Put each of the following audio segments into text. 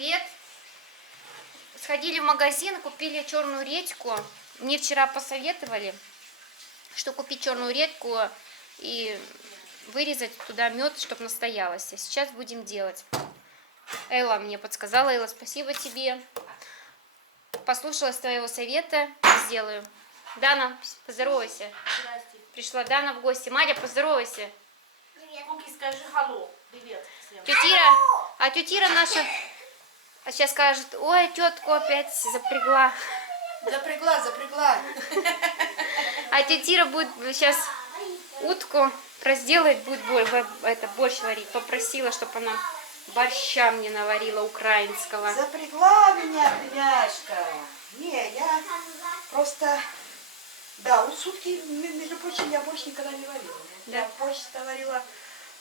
Привет! Сходили в магазин, купили черную редьку. Мне вчера посоветовали, что купить черную редьку и вырезать туда мед, чтобы настоялось. Сейчас будем делать. Элла мне подсказала. Элла, спасибо тебе. Послушалась твоего совета. Сделаю. Дана, поздоровайся. Здрасте. Пришла Дана в гости. Марья, поздоровайся. Привет. Куки, скажи халло. Привет всем. Тетя Ира наша сейчас скажет: ой, тетку опять запрягла. Запрягла. А тетя Ира будет сейчас утку разделает, будет борщ варить. Попросила, чтобы она борща мне наварила украинского. Запрягла меня, племяшка. Не, я просто... Да, у сутки, между прочим, я борщ никогда не варила. Да. Я борщ-то варила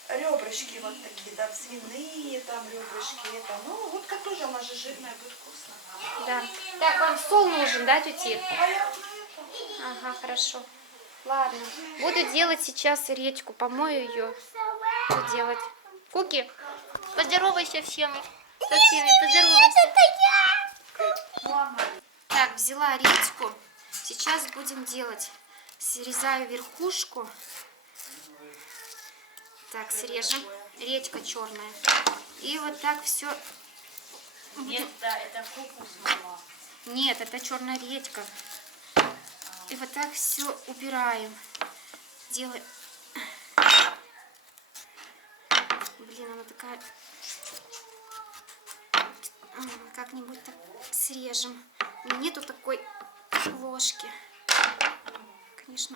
ребрышки вот такие, там свиные, там ребрышки. Это. Ну, утка тоже, она же жирная, будет вкусно. Да. Так, вам стол нужен, да, тетя Ира? А я вот на это. Ага, хорошо. Ладно. Буду делать сейчас редьку. Помою ее. Буду делать. Куки, поздоровайся всеми. Со всеми поздоровайся. Так, взяла редьку. Сейчас будем делать. Срезаю верхушку. Так, срежем. Редька черная. И вот так все. Нет, да, это кукус, мама. Нет, это черная редька. И вот так все убираем. Делаем. Блин, она такая. Как-нибудь так срежем. У меня нету такой ложки. Конечно,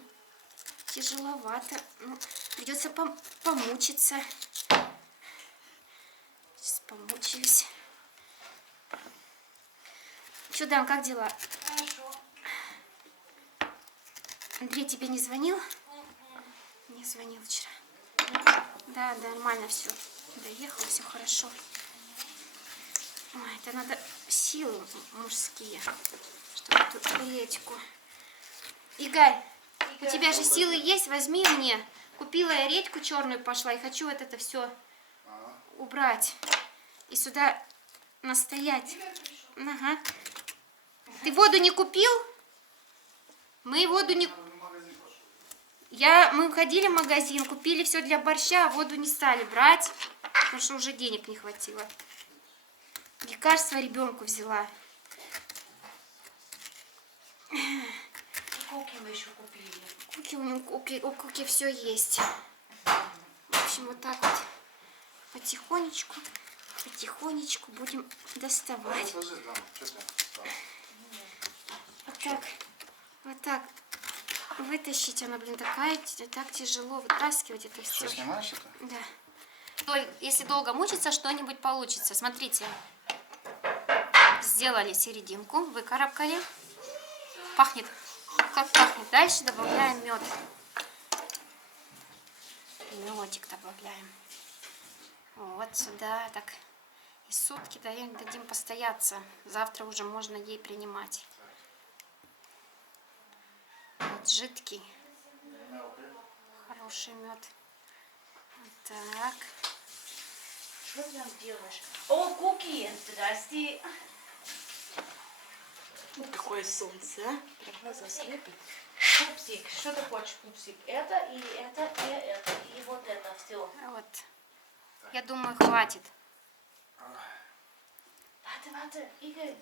тяжеловато. Но придется помучиться. Сейчас помучаюсь. Что, Дан, как дела? Хорошо. Андрей тебе не звонил? Не звонил вчера. Да, нормально все. Доехал, все хорошо. Ой, это надо силы мужские, чтобы тут редьку. Игорь, у тебя же силы есть, возьми мне. Купила я редьку черную, пошла, и хочу вот это все убрать. И сюда настоять. Ага. Ты воду не купил? Мы воду не... Мы ходили в магазин, купили все для борща, а воду не стали брать, потому что уже денег не хватило. Лекарство ребенку взяла. Куки мы еще купили. У Куки все есть. В общем, вот так вот потихонечку будем доставать. Вот так вытащить, она, блин, так тяжело вытаскивать это все. Что, снимаешь это? Да. Если долго мучиться, что-нибудь получится. Смотрите. Сделали серединку, выкарабкали. Пахнет. Как пахнет? Дальше добавляем мед. Медик добавляем. Вот сюда. Так. И сутки дадим постояться. Завтра уже можно ей принимать. Вот жидкий. Хороший мед. Вот так. Что ты там делаешь? О, Куки, здрасте. Какое солнце, а? Прям глаза слепит. Пупсик, что ты хочешь, пупсик? Это, и это, и это, и вот это все. Вот. Я думаю, хватит. Ваты, Игорь.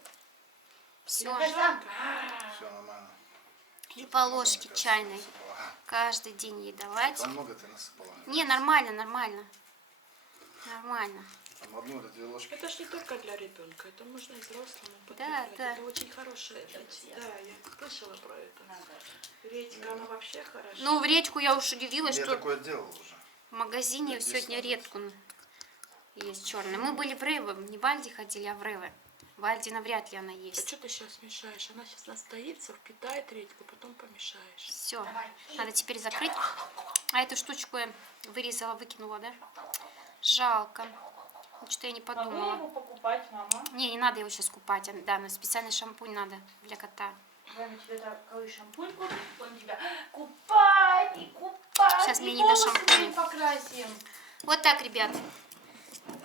Все. Все нормально. И по ложке чайной. Каждый день ей давать. Там много ты насыпала? Не, нормально. Нормально. Там одну или две ложки. Это ж не только для ребенка, это можно и взрослому Да, потреблять. да. Это очень хорошая редька. Да, я слышала про это. Редька, она вообще хороша. Ну, в редьку я уж удивилась, Я что такое делал уже. в магазине сегодня редьку есть черная. Мы были в Реве, не в Альди ходили, а в Реве. В Альди навряд ли она А есть. что ты сейчас мешаешь? Она сейчас настоится, впитает редьку, потом помешаешь. Все. Надо теперь закрыть. А эту штучку я вырезала, выкинула, да? Жалко. Что я не Могу подумала. его покупать, мама? Не надо его сейчас купать. Да, на специальный шампунь надо для кота. Маме тебе такой шампунь купит, он тебя купать и купать. Сейчас и мне не до волосы шампуня. твои покрасим. Вот так, ребят.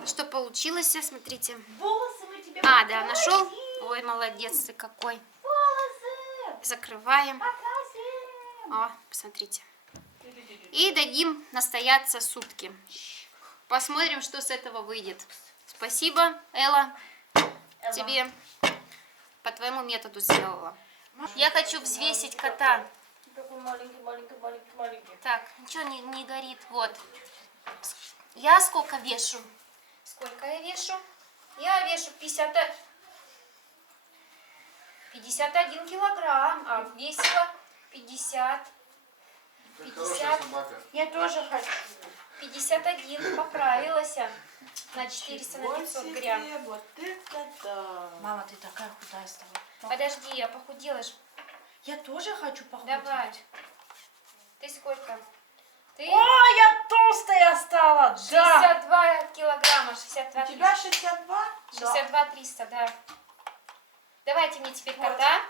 Что получилось, смотрите. Волосы мы тебе А, да, нашел. Ой, молодец ты какой. Волосы! Закрываем. Покрасим! О, посмотрите. И дадим настояться сутки. Посмотрим, что с этого выйдет. Спасибо, Элла, тебе. По твоему методу сделала. Я хочу взвесить кота. Такой маленький, маленький, маленький, маленький. Так, ничего не горит. Вот. Я сколько вешу? Сколько я вешу? Я вешу 51 килограмм, а весила 50. Ты хорошая собака. Я тоже хочу. 51, поправилась на 400 на Вот 500 себе, грамм. вот это да. Мама, ты такая худая стала. Подожди, я похудела ж. Я тоже хочу похудеть. Давай. Ты сколько? Ты О, я толстая стала, да. 62 килограмма, 62 У тебя 62? 62 300, да. Давайте мне теперь кота.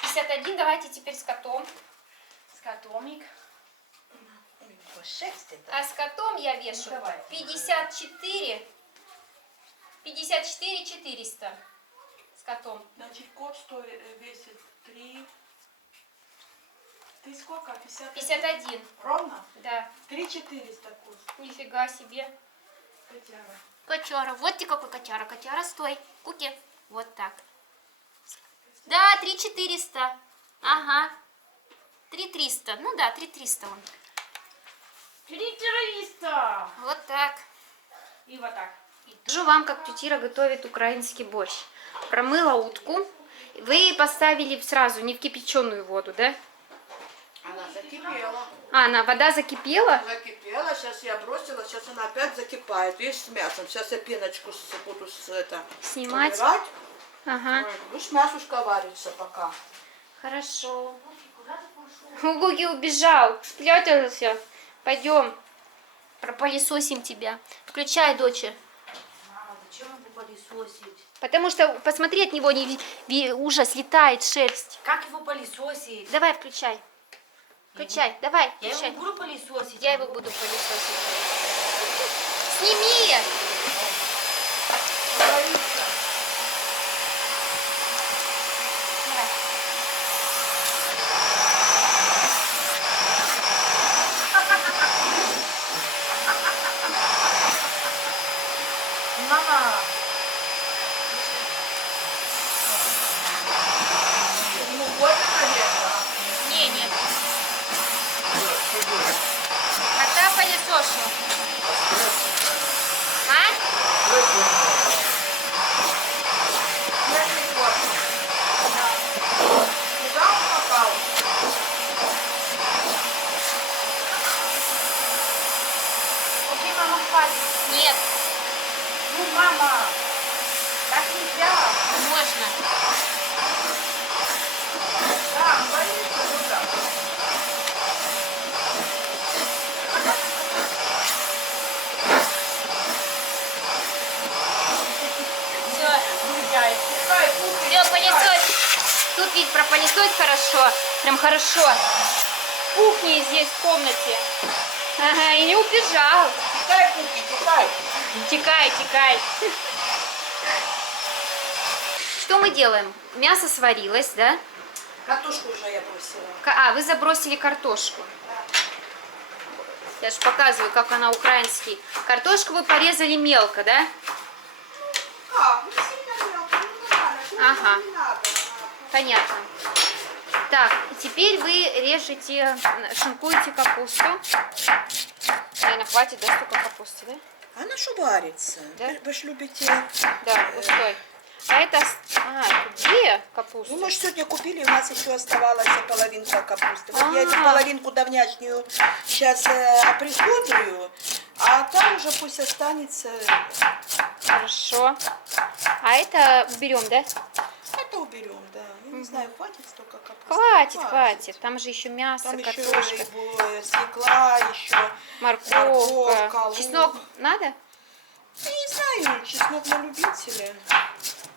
51, давайте теперь с котом. Скотомик. Ой, 6 это. А с котом я вешу Ну, давай. 54 400 с котом. Значит, кот стоит, весит 3. Ты сколько? 50? 51, Ровно? да. 3 400 кот. Нифига себе. Котяра. Котяра, вот ты какой котяра. Котяра, стой. Куки. Вот так. Да, 3 400. Ага. 3 300. Ну да, 3 300 он. 300. Вот так. И вот так. Покажу вам, как тетя готовит украинский борщ. Промыла утку. Вы поставили сразу, не в кипяченую воду, да? Она закипела. А, вода закипела? Закипела, сейчас я бросила, сейчас она опять закипает. Видишь, с мясом. Сейчас я пеночку буду Снимать? убирать. Ага. Пусть мясушка варится пока. Хорошо. Гуги убежал, спрятался. Пойдем, пропылесосим тебя. Включай, доча. Мама, зачем его пылесосить? Потому что, посмотри, от него ужас, летает шерсть. Как его пылесосить? Давай, включай. Включай, давай, Я его включай. не буду пылесосить. Я его буду пылесосить. Сними! Давай. Мама. Ну вот, наверное. Не, нет. Кота пылесошу. А? Мясный кот. Куда он попал? Окей, мама, хватит. Нет, Ну, мама. Так нельзя. можно. Да, он боится, ну да. Все, Пускай, пускай, все, пылесось. Тут ведь пропылесось хорошо. Прям хорошо. Кухни здесь в комнате. Ага, и не убежал. Текай, Куки, текай. Текай, текай. Что мы делаем? Мясо сварилось, да? Картошку уже я бросила. А, вы забросили картошку. Я же показываю, как она украинский. Картошку вы порезали мелко, да? А, не сильно мелко, ну нормально. Ага. Не надо. Понятно. Так, и теперь вы режете, шинкуете капусту. Наверное, хватит, да, столько капусты, да? Она что варится? Да? Вы ж любите... Да, пустой. А это... А, где капуста? Ну, мы же сегодня купили, у нас еще оставалась половинка капусты. Вот я эту А. половинку давняшнюю сейчас оприходую, а там уже пусть останется. Хорошо. А это уберем, да? Это уберем, да. Я не знаю, хватит столько капусты? Хватит, хватит. Там же еще мясо, Там еще картошка, свекла, еще морковка. морковка, лук. Чеснок надо? Я не знаю, чеснок на любителя.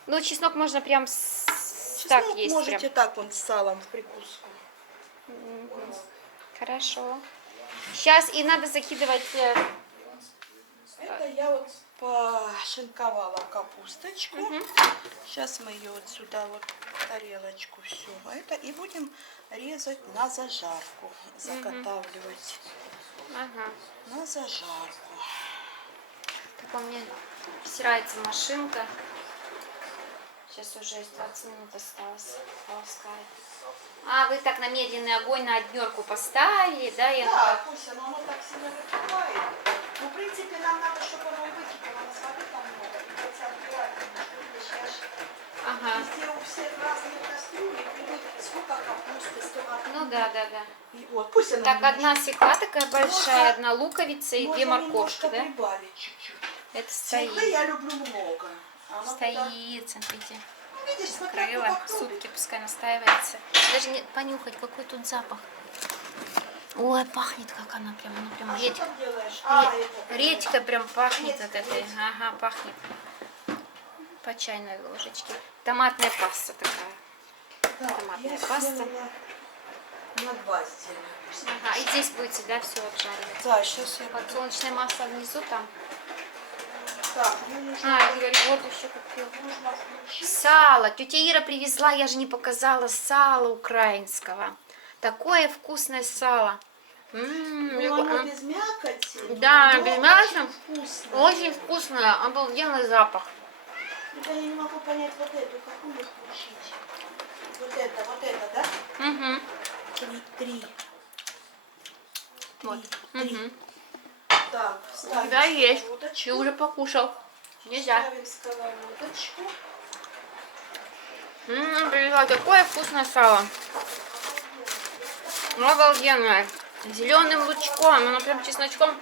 Ну, чеснок можно прям Чеснок так есть. можете Прям. так вон с салом в прикуску. Хорошо. Сейчас и надо закидывать... Это я вот Пошинковала капусточку. Сейчас мы ее вот сюда вот в тарелочку все это и будем резать на зажарку, заготавливать Ага. на зажарку. Так у меня стирается машинка. Сейчас уже 20 минут осталось. Полоскает. А, вы так на медленный огонь на однерку поставили, да? И оно Да, так- пусть оно так сильно выкипает. Ну, в принципе, нам надо, чтобы оно и выкипело. У нас воды там много. И хотя бы желательно, что видишь, я ж Ага. везде у всех разные кастрюли, привыкли, сколько капусты, столько. Ну да, да, да. И вот, пусть она Так, немножко- одна свекла такая большая, Можно- одна луковица и можно две морковки, немножко да? прибавить чуть-чуть. Это Свеклы стоит. я люблю много. А она туда- Стоит, смотрите. Ну, видишь, смотря Крыла, кто как любит. сутки пускай настаивается. Даже не понюхать, какой тут запах. Ой, пахнет как она прям А что редька. там делаешь? Редька прям пахнет Редька, от этой. редька. Ага, пахнет. По чайной ложечке. Томатная паста такая. Да, томатная я паста. сделала на 2 сделаю. Ага, и здесь будете, да, все обжаривать. Да, сейчас я... Подсолнечное масло внизу там. Так, мне нужно, А, Игорь, вот еще купил. нужно включить. Сало. Тетя Ира привезла, я же не показала, сало украинского. Такое вкусное сало. Ну, оно без мякоти. Да, но без мяса. Очень вкусное. Очень вкусное, обалденный запах. Только я не могу понять вот эту, какую включить. Вот это, да? Угу. Три. Вот. Три. Мгм. Так, ставим Да, есть. сковородочку. Ты уже покушал. Нельзя. Ставим сковородочку. Привезла такое вкусное сало. Обалденное. Зеленым лучком, оно прям чесночком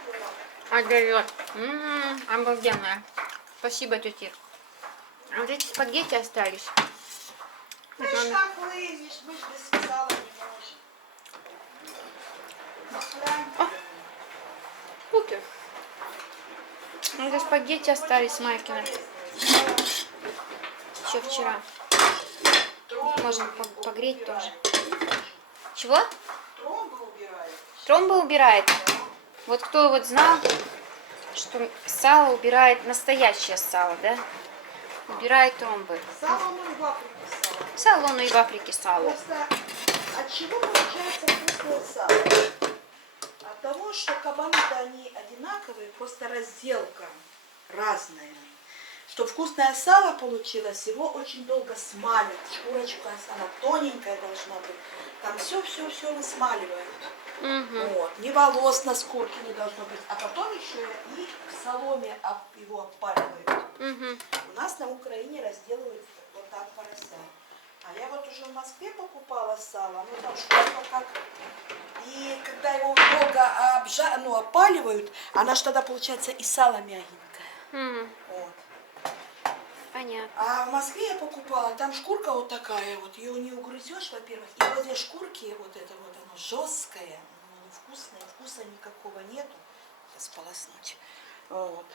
отдает. Обалденное. Спасибо, тетя Ира. А вот эти спагетти остались. Ты ж как вылезешь, мы ж без сала не можем. Охрань. Супер. Ну, это спагетти остались с Майкиной. Еще вчера. Их можно погреть тоже. Чего? Тромбы убирают. Тромбы убирает. Вот кто вот знал, что сало убирает настоящее сало, да? Убирает тромбы. Сало мы в Африке сало. Сало, ну и в Африке сало. Просто от чего получается вкусное сало? От того, что кабаны-то они одинаковые, просто разделка разная. Чтобы вкусное сало получилось, его очень долго смалят. Шкурочка, она тоненькая должна быть. Там все высмаливают. Угу. Вот. Ни волос на скорке не должно быть. А потом еще и в соломе его обпаривают. Угу. У нас на Украине разделывают вот так порося. А я вот уже в Москве покупала сало, ну там шкурка как. И когда его долго опаливают, она же тогда получается и сало мягенькое. Вот. Понятно. А в Москве я покупала, там шкурка вот такая вот, ее не угрызешь, во-первых, и возле шкурки вот это вот оно жесткое, оно вкусное, вкуса никакого нету. Сейчас полоснуть. Вот.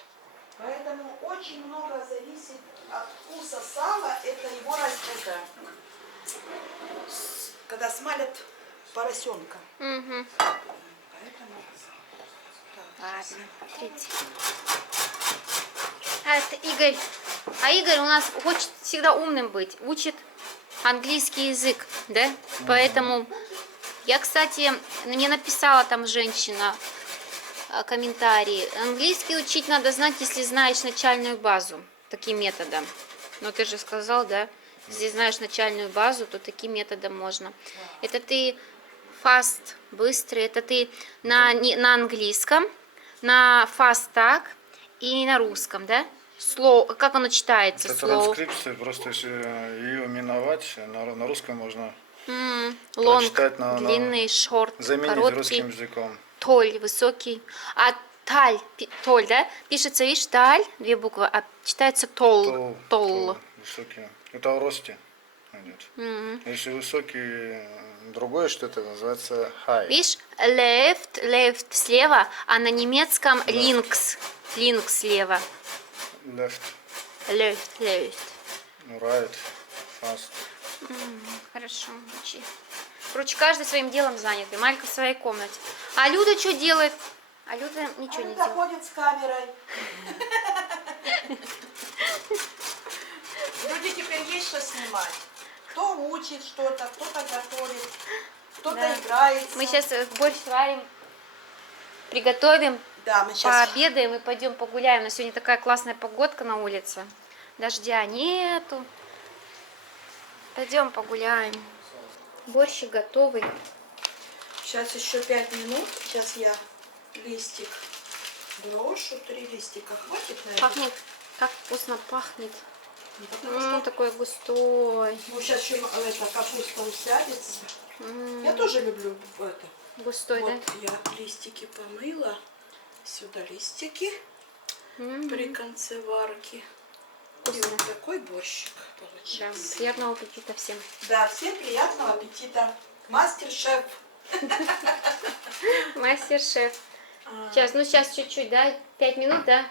Поэтому очень много зависит от вкуса сала, это его разделка. Когда смалят поросенка. Угу. Поэтому... Так, Ладно, смотрите. А это Игорь. А Игорь у нас хочет всегда умным быть. Учит английский язык, да? Поэтому я, кстати, мне написала там женщина комментарий. Английский учить надо знать, если знаешь начальную базу. Таким методом. Но ты же сказал, да? Если знаешь начальную базу, то таким методом можно. Это ты fast, быстрый. Это ты на английском, на fast так и на русском, да? Slow, как оно читается? Это Slow. транскрипция, просто если ее миновать, на русском можно Long, прочитать длинный, short, заменить короткий. русским языком. Толь, высокий. А таль, толь, да? Пишется, видишь, таль, две буквы, а читается тол. Тол. Высокий. Это о росте идет. Если высокий, другое что-то называется high. Видишь, left слева, а на немецком links слева. Left, Left. right, fast. Хорошо, учи. Короче, каждый своим делом занят. И Малька в своей комнате. А Люда что делает? А Люда ничего не Люда делает. ходит с камерой. Люди теперь есть что снимать. Кто учит что-то, кто-то готовит, кто-то Да. играется. Мы сейчас борщ сварим, приготовим, Да, мы сейчас... пообедаем и пойдем погуляем. У нас сегодня такая классная погодка на улице. Дождя нету. Пойдем погуляем. Борщик готовый. Сейчас еще 5 минут. Сейчас я листик брошу. 3 листика хватит, наверное? Пахнет, как вкусно пахнет. Потому что Такой густой. ну, сейчас еще эта капуста усядется. Я тоже люблю это. Густой, Вот да? я листики помыла. Сюда листики при конце варки. И вот такой борщик Да, получился. приятного аппетита всем. Да, всем приятного аппетита. Мастер-шеф. Мастер-шеф. Сейчас чуть-чуть, да? 5 минут, да?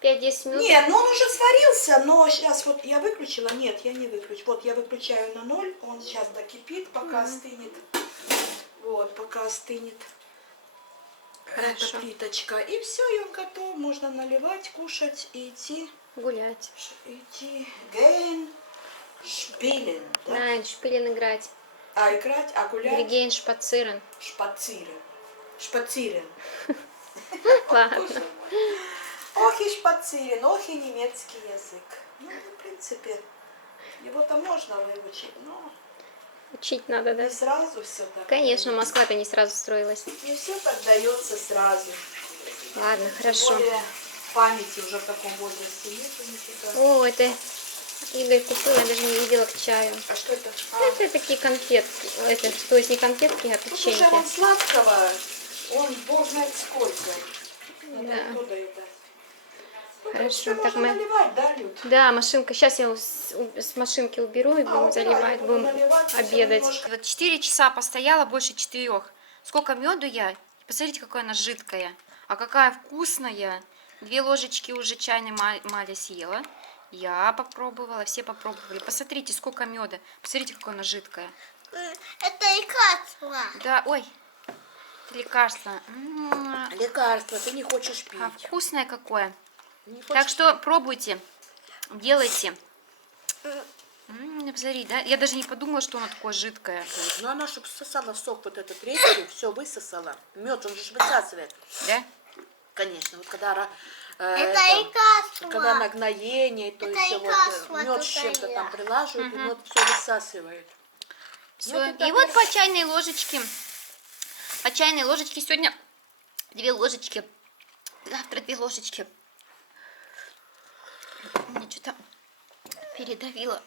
5-10 минут. Нет, ну он уже сварился, но сейчас вот я выключила. Нет, я не выключу. Вот я выключаю на 0. Он сейчас докипит, пока остынет. Вот, пока остынет. Эта Хорошо. плиточка. И все, и он готов. Можно наливать, кушать и идти. Гулять. Идти. Гейн. Шпилен. Да? Да, шпилен играть. А играть, а гулять. Гейн шпацирен. Шпацирен. Шпацирен. Ладно. Боже мой. Ох и шпацирен, ох и немецкий язык. Ну, в принципе, его-то можно выучить, но Учить надо, да? не сразу все так. Конечно, Москва-то не сразу строилась. Не все так дается сразу. Ладно, Тем хорошо. более памяти уже в таком возрасте нету никуда. О, это Игорь купил, я даже не видела к чаю. А что это? Это такие конфетки. Это, то есть не конфетки, а Тут уже печеньки. вон сладкого, он бог знает сколько. Надо Да. оттуда и дать. Ну, в Хорошо, принципе, так можно мы- наливать, да, Люд? Да, машинка. Сейчас я с машинки уберу и будем убирай, заливать, я буду будем наливать, всё обедать. немножко. Вот 4 часа постояла, больше 4. Сколько меду я? Посмотрите, какая она жидкая. А какая вкусная. 2 ложечки уже чайной Маля съела. Я попробовала, все попробовали. Посмотрите, сколько меда. Посмотрите, какая она жидкая. Это лекарство. Да, ой, это лекарство. Лекарство, ты не хочешь пить. А вкусное какое. Не хочешь... Так что пробуйте, делайте. Посмотри, да? Я даже не подумала, что она такое жидкое. Ну она, чтобы сосала сок вот этот редкий, все высосала. Мед, он же высасывает. Да? Конечно, вот когда, Это лекарство. когда нагноение, то Это есть лекарство вот мед с тут чем-то там я. прилаживают, и мед все высасывает. Все. Ну, это И вот так. по чайной ложечке. По чайной ложечке сегодня 2 ложечки. Завтра 2 ложечки. Мне что-то передавило.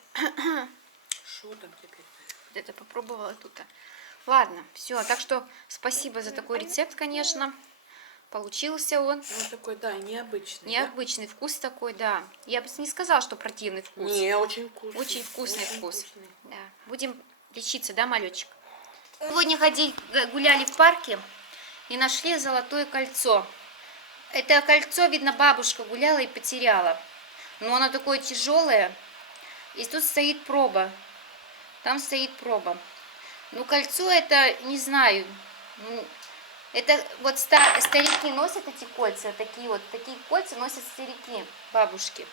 Что там теперь? Это попробовала тут. Ладно, все. Так что спасибо за такой рецепт, конечно. Получился он. Ну такой, да, необычный. Необычный вкус такой, да. Я бы не сказала, что противный Да? вкус. Не, очень вкусный. Очень вкусный очень вкус. вкусный. Да. Будем лечиться, да, малючек? Сегодня гуляли в парке и нашли золотое кольцо. Это кольцо, видно, бабушка гуляла и потеряла. Но оно такое тяжелое. И тут стоит проба. Там стоит проба. Ну, кольцо это, не знаю. Это вот старики носят эти кольца. Такие кольца носят старики, бабушки.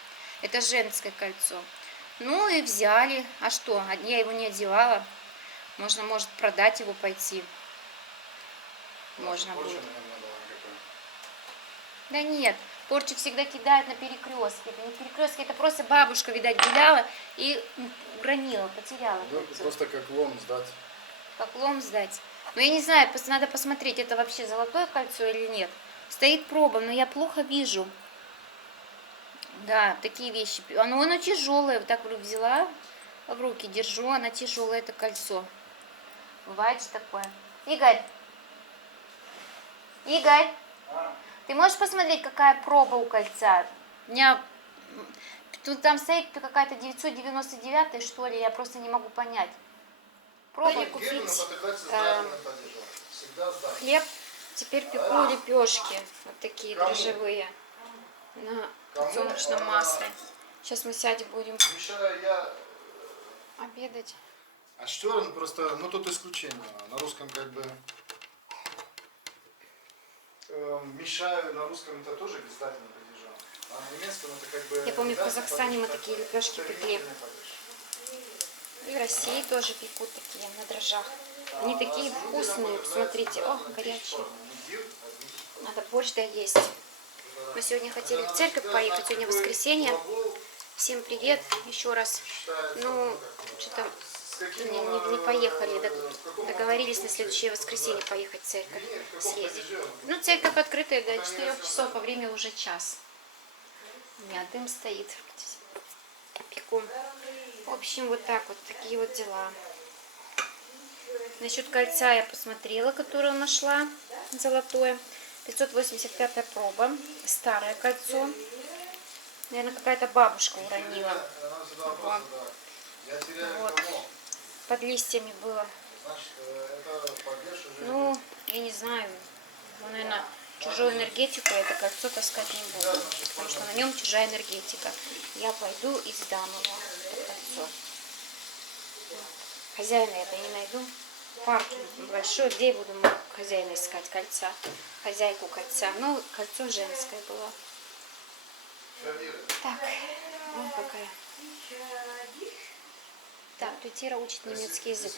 Это женское кольцо. Ну и взяли. А что? Я его не одевала. Можно, может, продать его, пойти. Можно будет. Да нет, порчу всегда кидают на перекрестке. Это не перекрестки, это просто бабушка, видать, гуляла и уронила, потеряла кольцо. Просто как лом сдать. Как лом сдать. Но я не знаю, надо посмотреть, это вообще золотое кольцо или нет. Стоит проба, но я плохо вижу. Да, такие вещи. Оно тяжелое. Вот так вот взяла в руки, держу, она тяжелая, это кольцо. Бывает же такое. Игорь! Игорь! Ты можешь посмотреть, какая проба у кольца? У меня тут там стоит какая-то 999, что ли, я просто не могу понять. Проба купить хлеб. Теперь пеку лепешки. Вот такие дрожжевые. На подсолнечном масле. Сейчас мы сядем, будем обедать. А Штерн просто, ну тут исключение. На русском как бы мешаю, на русском это тоже обязательно падежа. А на немецком это как бы... Я помню, в Казахстане мы такие лепешки пекли. И в России тоже пекут такие на дрожжах. Они такие вкусные, посмотрите. О, горячие. Надо борщ доесть. Мы сегодня хотели в церковь поехать, сегодня воскресенье. Всем привет еще раз. Ну, что-то не поехали. Договорились на следующее воскресенье поехать в церковь, съездить. Ну, церковь открытая до 4 часов, а время уже час. У меня дым стоит. Пеку. В общем, вот так вот, такие вот дела. Насчет кольца я посмотрела, которое нашла, золотое. 585 проба, старое кольцо. Наверное, какая-то бабушка уронила. Вот. Под листьями было. Ну, я не знаю. Ну, наверное, чужую энергетику это кольцо таскать не буду. Потому что на нем чужая энергетика. Я пойду и сдам его, это кольцо. Хозяина это не найду. Паркинг большой, где я буду хозяина искать кольца, хозяйку кольца. Ну, кольцо женское было. Так, вот какая. Так, Тетира учит немецкий язык.